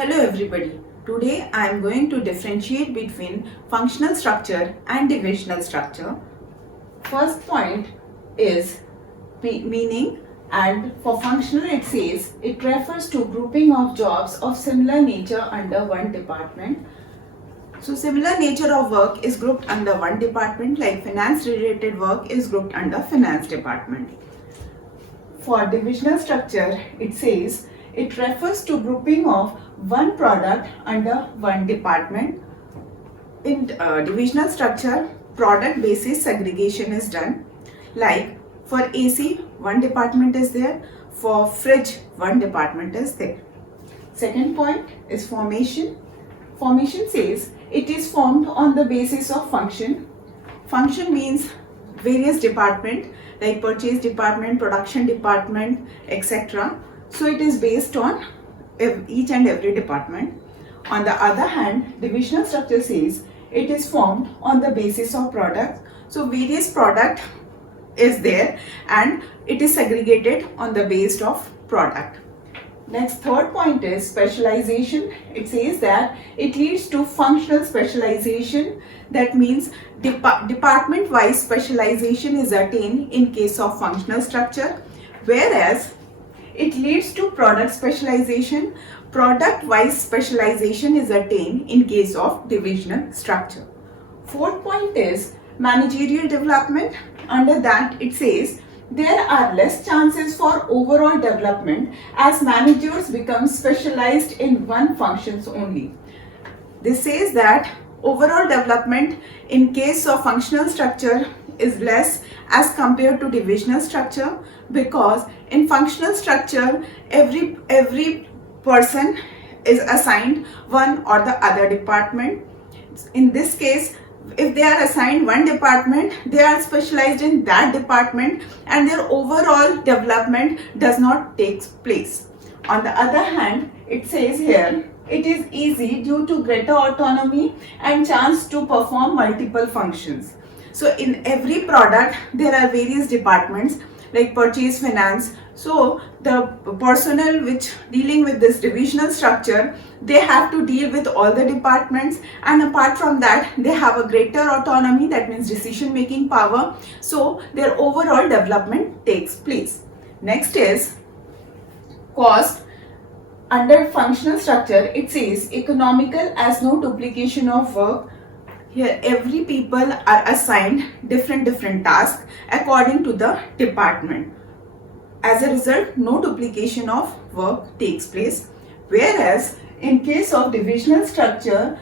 Hello everybody. Today I am going to differentiate between functional structure and divisional structure. First point is meaning, and for functional it says it refers to grouping of jobs of similar nature under one department. So similar nature of work is grouped under one department, like finance related work is grouped under finance department. For divisional structure it says it refers to grouping of one product under one department. In divisional structure, product basis segregation is done. Like for AC, one department is there. For fridge, one department is there. Second point is formation. Formation says it is formed on the basis of function. Function means various department like purchase department, production department, etc. So it is based on each and every department. On the other hand, divisional structure says it is formed on the basis of product. So various product is there and it is segregated on the basis of product. Next, third point is specialization. It says that it leads to functional specialization. That means department-wise specialization is attained in case of functional structure, whereas it leads to product specialization. Product-wise specialization is attained in case of divisional structure. Fourth point is managerial development. Under that it says there are less chances for overall development as managers become specialized in one functions only. This says that overall development in case of functional structure is less as compared to divisional structure, because in functional structure every person is assigned one or the other department. In this case, if they are assigned one department, they are specialized in that department and their overall development does not take place. On the other hand, it says here it is easy due to greater autonomy and chance to perform multiple functions. So in every product there are various departments like purchase, finance. So the personnel which dealing with this divisional structure, they have to deal with all the departments, and apart from that they have a greater autonomy, that means decision making power, so their overall development takes place. Next is cost. Under functional structure it says economical as no duplication of work. Here every people are assigned different tasks according to the department. As a result, no duplication of work takes place. Whereas in case of divisional structure,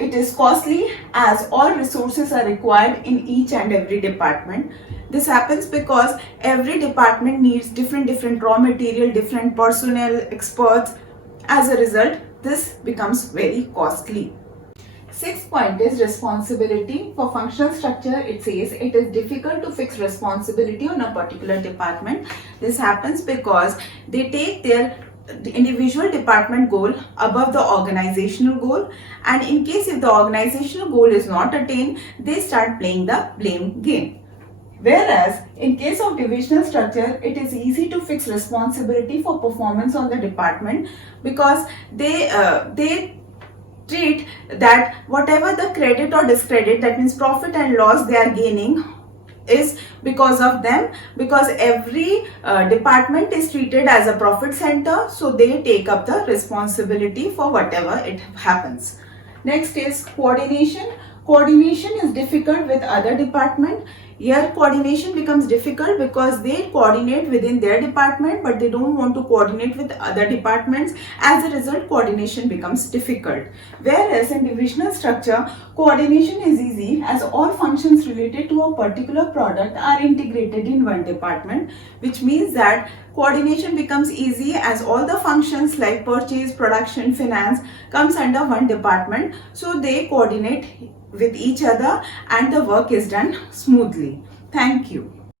it is costly as all resources are required in each and every department. This happens because every department needs different raw material, different personnel, experts. As a result, this becomes very costly. Sixth point is responsibility. For functional structure, it says it is difficult to fix responsibility on a particular department. This happens because they take their individual department goal above the organizational goal, and in case if the organizational goal is not attained, they start playing the blame game. Whereas in case of divisional structure, it is easy to fix responsibility for performance on the department, because they treat that whatever the credit or discredit, that means profit and loss they are gaining, is because of them, because every department is treated as a profit center, so they take up the responsibility for whatever it happens. Next is coordination. Coordination is difficult with other department. Here coordination becomes difficult because they coordinate within their department but they don't want to coordinate with other departments. As a result, coordination becomes difficult. Whereas in divisional structure, coordination is easy as all functions related to a particular product are integrated in one department, which means that coordination becomes easy as all the functions like purchase, production, finance comes under one department, so they coordinate with each other and the work is done smoothly. Thank you.